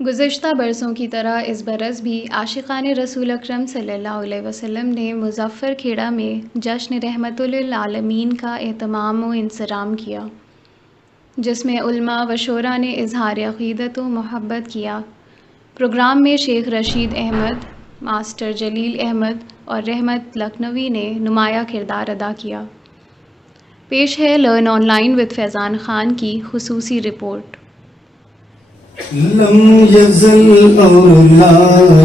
گزشتہ برسوں کی طرح اس برس بھی عاشقان رسول اکرم صلی اللہ علیہ وسلم نے مظفر کھیڑا میں جشن رحمت للعالمین کا اہتمام و انصرام کیا، جس میں علماء و شعراء نے اظہار عقیدت و محبت کیا۔ پروگرام میں شیخ رشید احمد، ماسٹر جلیل احمد اور رحمت لکھنوی نے نمایاں کردار ادا کیا۔ پیش ہے لرن آن لائن وتھ فیضان خان کی خصوصی رپورٹ۔ لم یزل اور لا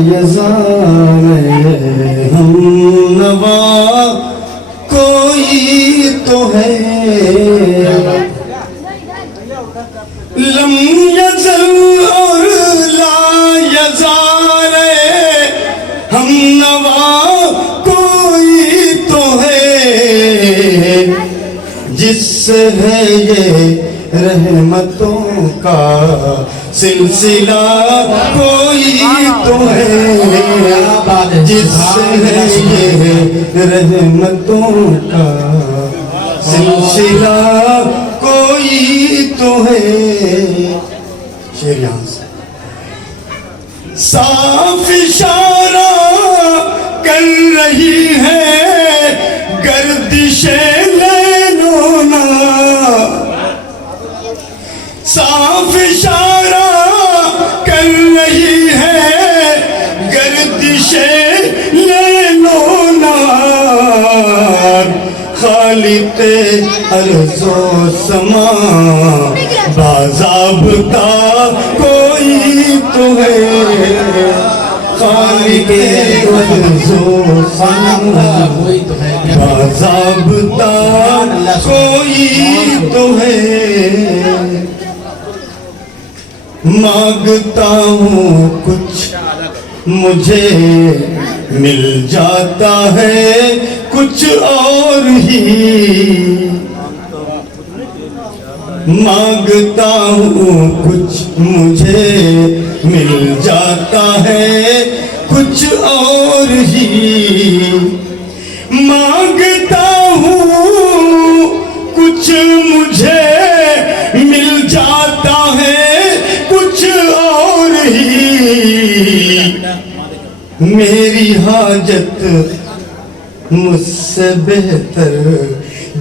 یزال ہم نوا کوئی تو ہے، لم یزل اور لا یزال ہم نوا کوئی تو ہے، جس سے ہے یہ رحمتوں کا سلسلہ کوئی تو ہے، جس سے ہے یہ رحمتوں کا سلسلہ کوئی تو ہے۔ شعر یہاں سے صاف اشارہ کر رہی ہے گردش لینونا، صاف اشارہ کر رہی ہے گردش لینونا، خالق ارض و سما باضابطہ کوئی تو ہے، خالق ارض و سما باضابطہ کوئی تو ہے۔ مانگتا ہوں کچھ مجھے مل جاتا ہے کچھ اور ہی، مانگتا ہوں کچھ مجھے مل جاتا ہے کچھ اور ہی، مانگتا ہوں کچھ مجھے مل جاتا ہے کچھ اور ہی، میری حاجت مجھ سے بہتر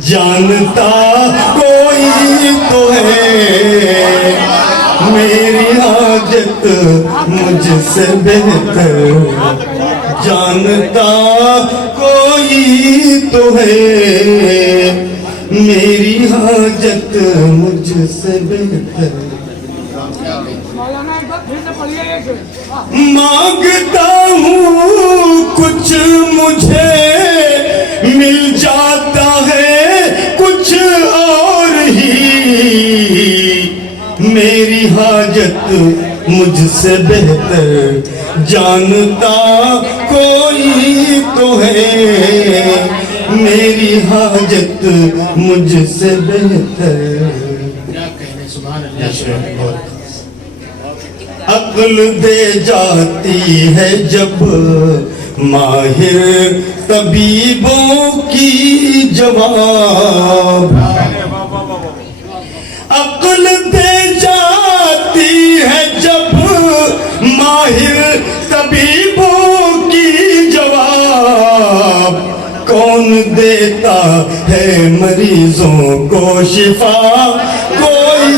جانتا کوئی تو ہے، میری حاجت مجھ سے بہتر جانتا کوئی تو ہے، میری حاجت مجھ سے بہتر مانگتا ہوں کچھ مجھے مل جاتا ہے کچھ اور ہی، میری حاجت مجھ سے بہتر جانتا کوئی تو ہے، میری حاجت مجھ سے بہتر۔ عقل دے جاتی ہے جب ماہر طبیبوں کی جواب، عقل دے جاتی ہے جب ماہر طبیبوں کی جواب، کون دیتا ہے مریضوں کو شفا کوئی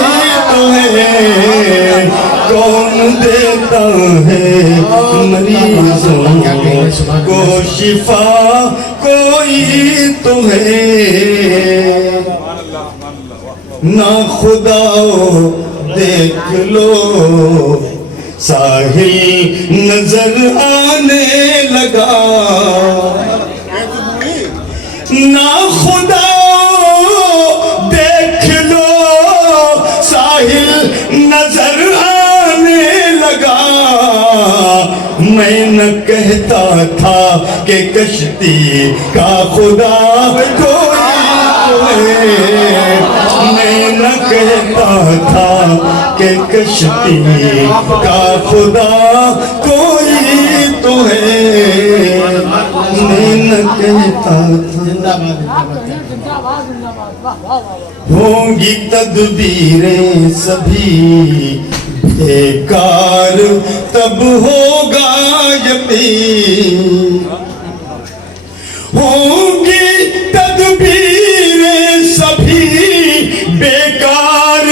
تو ہے، کون دیتا ہے مریضوں کو شفا کوئی تو ہے، نہ خدا دیکھ لو ساحل نظر آنے لگا، نہ خدا دیکھ لو ساحل نظر آنے لگا، میں نہ کہتا تھا کہ کشتی کا خدا کوئی ہے، میں نہ کہتا تھا کہ کشتی کا خدا کوئی تو ہے، میں نہ کہتا تھا۔ ہوں گی تدبیریں سبھی بیکار تب ہوگا یقین، ہوگی تدبیریں سبھی بیکار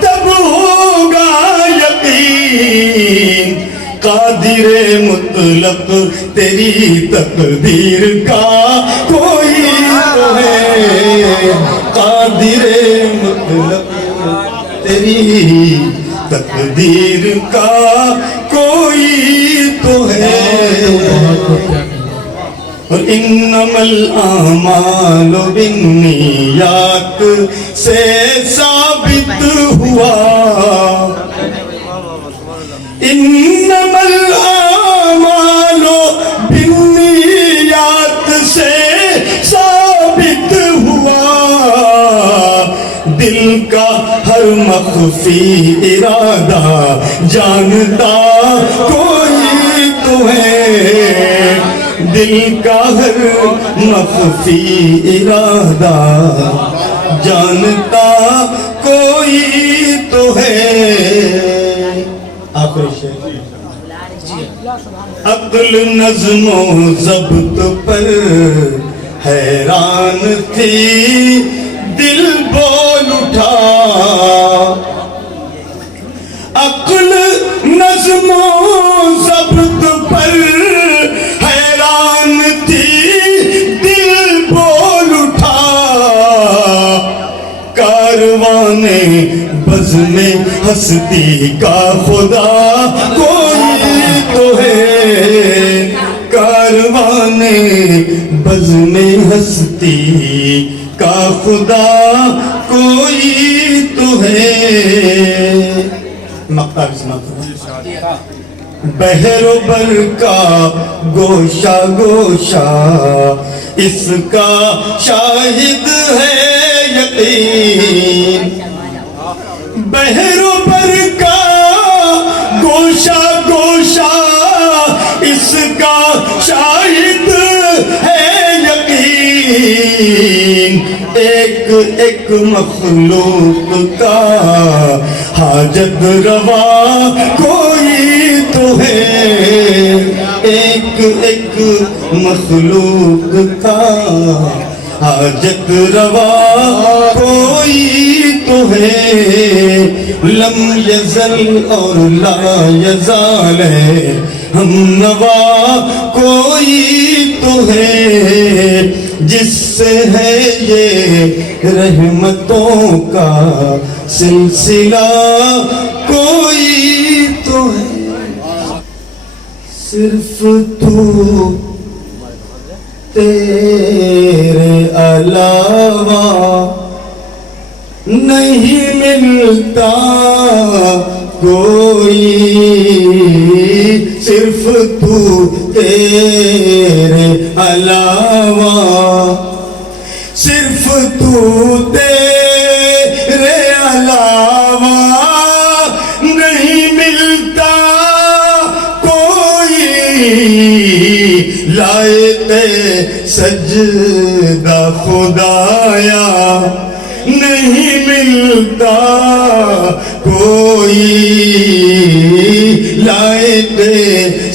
تب ہوگا یقین، قادر مطلق تیری تقدیر کا کوئی تو ہے، قادر مطلق تیری تقدیر کا کوئی تو ہے۔ اور انما الاعمال بالنیات سے ثابت ہوا، انما الاعمال بالنیات سے ثابت ہوا، دل کا ہر مخفی ارادہ جانتا کوئی تو ہے، دل کا ہر مخفی ارادہ جانتا کوئی تو ہے۔ آخری شعر، عقل نظم و ضبط پر حیران تھی، دل بول اٹھا، عقل نظم و ضبط پر حیران تھی، دل بول اٹھا، کاروان بزم ہستی کا خدا کوئی تو ہے، کاروان بزم ہستی کا خدا کوئی تو ہے۔ مقطع سناتا ہوں، بحر و بر کا گوشہ گوشہ اس کا شاہد ہے یقین، بحر و بر کا گوشہ گوشہ اس کا شاہد ہے یقین، ایک ایک مخلوق کا حاجت روا کوئی تو ہے، ایک ایک مخلوق کا حاجت روا کوئی تو ہے، لم یزل اور لا یزال ہے، ہم نوا کوئی تو ہے، جس سے ہے یہ رحمتوں کا سلسلہ کوئی تو ہے، صرف تو تیرے علاوہ نہیں ملتا کوئی، صرف تو تیرے علاوہ، صرف تو تیرے علاوہ نہیں ملتا کوئی، لائق سجدہ خدایا نہیں ملتا کوئی، لائق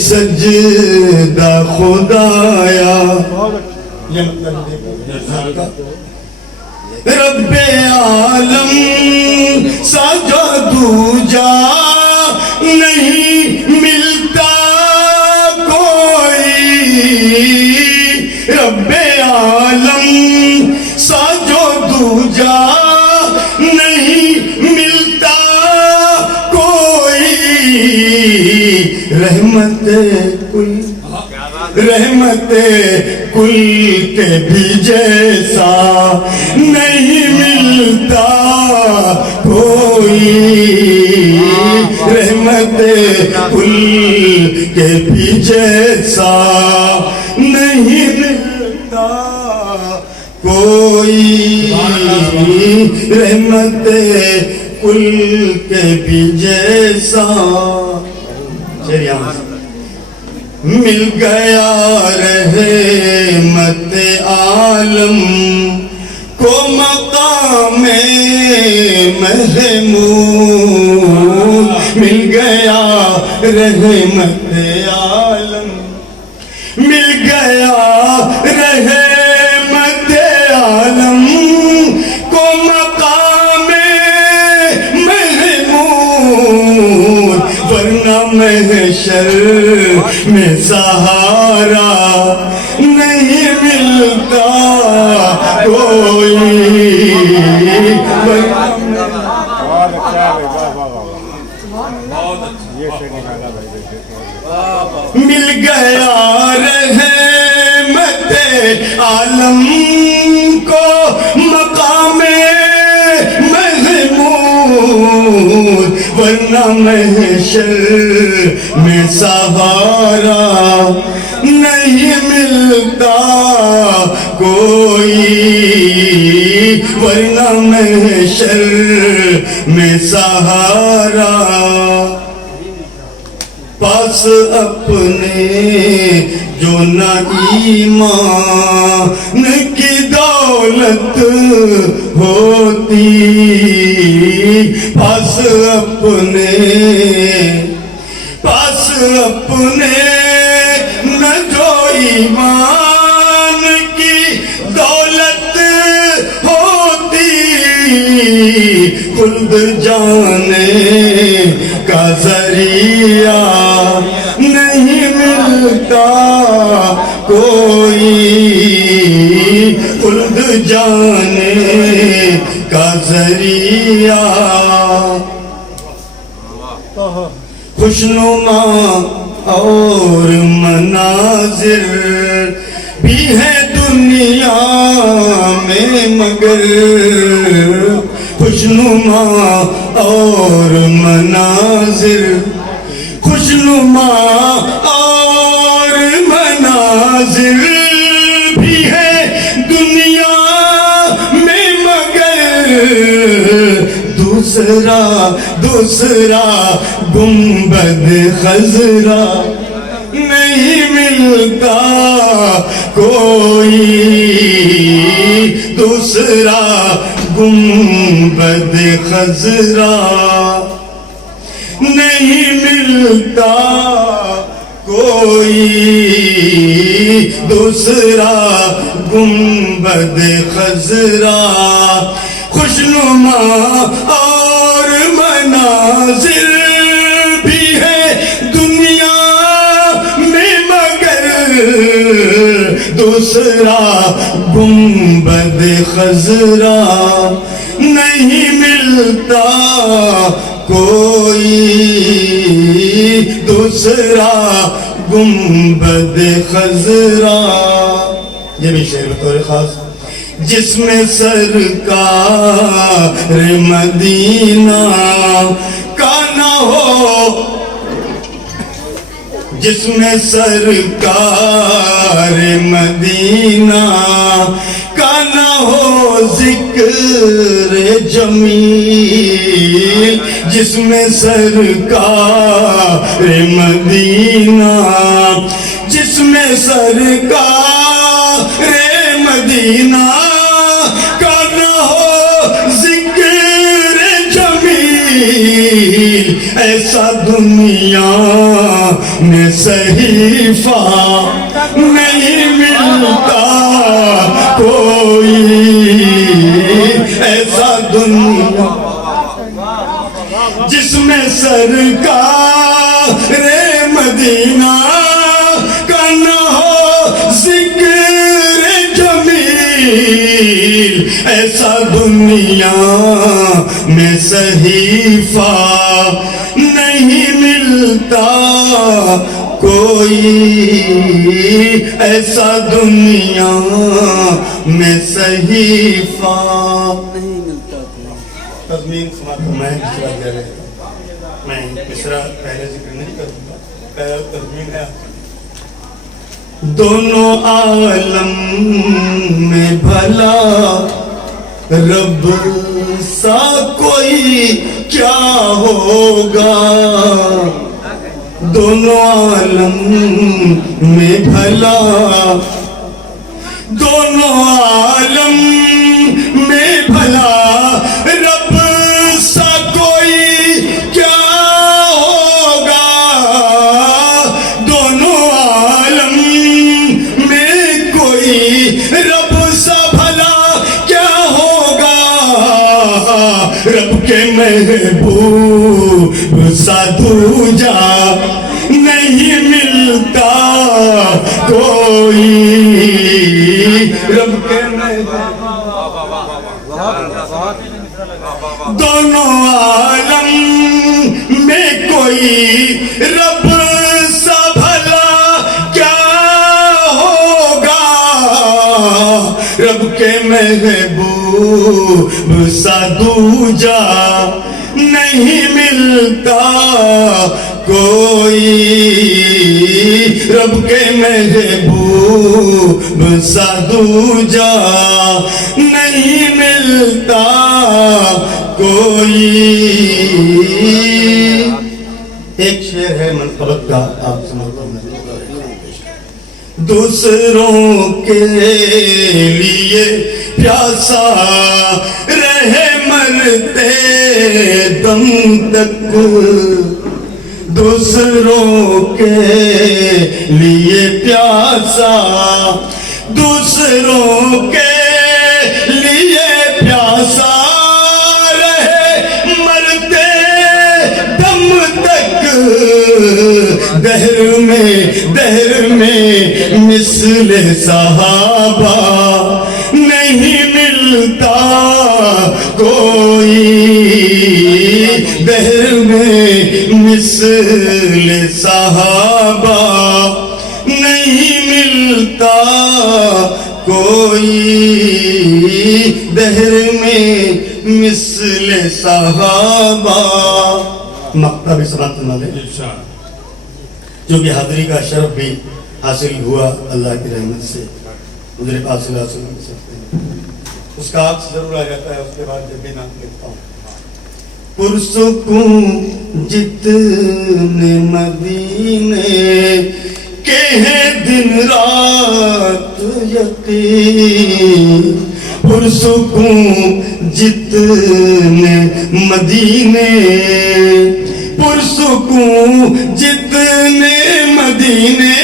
سجدہ خدایا، یہ مطلب رب عالم سجا دوجا نہیں ملتا کوئی، رب عالم سجا دوجا نہیں ملتا کوئی، رحمت کل رحمت کل کے بھی جیسا نہیں ملتا کوئی، رحمت کل کے بھی جیسا نہیں ملتا کوئی، رحمت کل کے بھی جیسا۔ مل گیا رحمت عالم کو مقام محمود، مل گیا رحمت عالم مل گیا رحمت عالم کو مقام محمود ورنہ محشر میں سہارا نہیں ملتا کوئی مل گیا رحمت عالم کو مقام محمود ورنہ محشر میں سہارا نہیں ملتا کوئی ورنہ محشر میں سہارا پاس اپنے جو نہ ایمان کی دولت ہوتی پاس اپنے نہ جو ایمان کی دولت ہوتی خلد جانے کا ذریعہ نہیں ملتا کوئی خلد جانے کا ذریعہ خوشنما اور مناظر بھی ہے دنیا میں مگر خوشنما اور مناظر بھی ہے دنیا میں مگر دوسرا گنبد خضرا نہیں ملتا کوئی دوسرا گنبد خضرا نہیں ملتا کوئی دوسرا گنبد خضرا خوشنما اور مناظر بھی ہے دنیا میں مگر دوسرا گنبد خضرا نہیں ملتا کوئی دوسرا گنبد خضرا. یہ بھی شعر بطور خاص. جس میں سرکار مدینہ کا نہ ہو, جس میں سرکار مدینہ کا نہ ہو ذکر جمیل, جس میں سرکار مدینہ, جس میں سرکار مدینہ کا نہ ہو ذکر جمیل, ایسا دنیا میں صحیفہ نہیں ملتا کوئی, ایسا دنیا جس میں سرکار مدینہ کا نہ ہو ذکر جمیل, ایسا دنیا میں صحیفہ نہیں ملتا کوئی, ایسا دنیا میں صحیفہ نہیں ملتا کوئی. تضمین سماعت میں مصرع پہلے ذکر نہیں کروں گا, پہلا تضمین ہے. دونوں عالم میں بھلا رب سا کوئی کیا ہوگا, دونوں عالم میں بھلا, دونوں عالم میں بھلا رب سا کوئی کیا ہوگا, محبوب سا دوجا نہیں ملتا کوئی، رب کے دونوں عالم میں کوئی رب سا بھلا کیا ہوگا، رب کے محبوب سا دوجا نہیں ملتا کوئی، رب کے محبوب سا دوجا نہیں ملتا کوئی۔ ایک شعر ہے منقبت کا، آپ سمجھتے ہیں، دوسروں کے لیے پیاسا رہے مرتے دم تک، دوسروں کے لیے پیاسا، دوسروں کے لیے پیاسا رہے مرتے دم تک، دہر میں مثل صحابہ نہیں ملتا کوئی، دہر میں مثل صحابہ نہیں ملتا کوئی، دہر میں مثل صحابہ۔ مقطع بھی سماعت فرما لیں جو کہ حاضری کا شرف بھی حاصل ہوا اللہ کی رحمت سے، حضور پاک صلی اللہ علیہ وسلم سے، اس کا عکس ضرور آ جاتا ہے، اس کے بعد جب بھی نام لکھتا ہوں۔ پرسکون جتنے مدینے کے ہیں دن رات یقین، پرسکون جتنے مدینے، پرسکون جتنے مدینے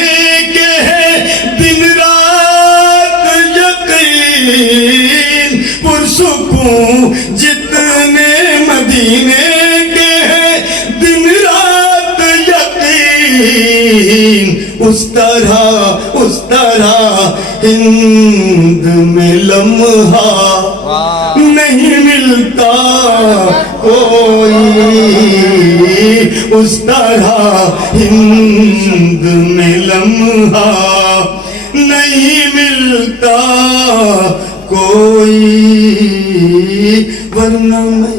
کے ہیں دن رات یقین، پرسکون جتنے مدینے کے ہیں دن رات یقین، اس طرح ہند میں لمحہ نہیں ملتا کوئی، اس طرح ہند میں لمحہ نہیں ملتا کوئی، ورنہ میں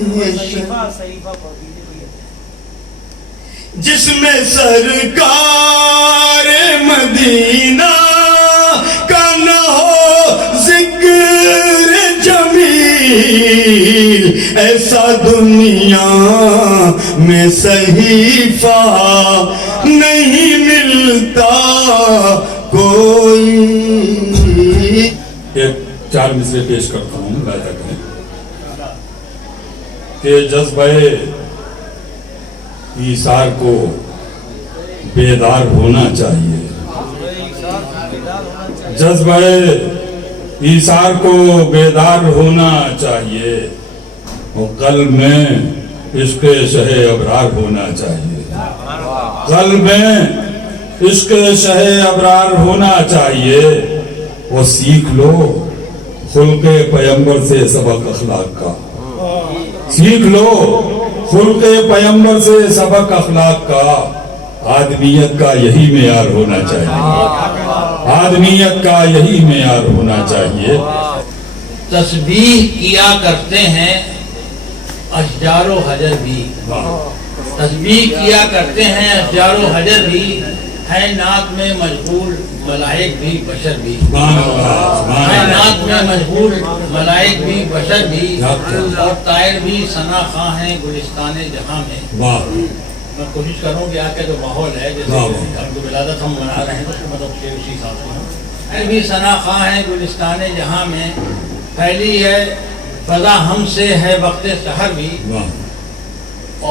جس میں سرکار مدینہ کا نہ ہو ذکر جمیل، ایسا دنیا میں صحیفہ نہیں ملتا کوئی۔ ایک 4 مصرے پیش کرتا ہوں، ملاحظہ کریں کہ جذبہ ایثار کو بیدار ہونا چاہیے، جذبہ ایثار کو بیدار ہونا چاہیے، اور قلب میں عشق شہ ابرار ہونا چاہیے، قلب میں عشق شہ ابرار ہونا چاہیے، وہ سیکھ لو خلق پیمبر سے سبق اخلاق کا، سیکھ لو خلق پیمبر سے سبق اخلاق کا، آدمیت کا یہی معیار ہونا چاہیے، آدمیت کا یہی معیار ہونا چاہیے۔ تسبیح کیا کرتے ہیں اشجار و حجر بھی، تسبیح کیا کرتے ہیں اشجار و حجر بھی، ہے نعت میں مشغول ملائک بھی بشر بھی، ہے نعت میں مشغول ملائک بھی بشر بھی، اور طائر بھی ثنا خواں ہیں گلستان جہاں میں۔ میں کوشش کروں کہ آج کا جو ماحول ہے، جیسے ہم جو ولادت ہم منا رہے ہیں، تو مطلب کہ اسی حساب سے ہوں، طائر بھی ثنا خواں ہیں گلستان جہاں میں، پھیلی ہے فضا ہم سے ہے وقت سحر بھی،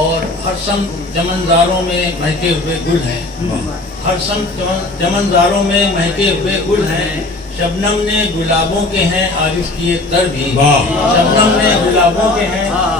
اور ہر سمت چمنزاروں میں مہکے ہوئے گل ہیں، ہر سمت چمنزاروں میں مہکے ہوئے گل ہیں، شبنم نے گلابوں کے ہیں عارف کیے تر بھی، شبنم نے گلابوں کے ہیں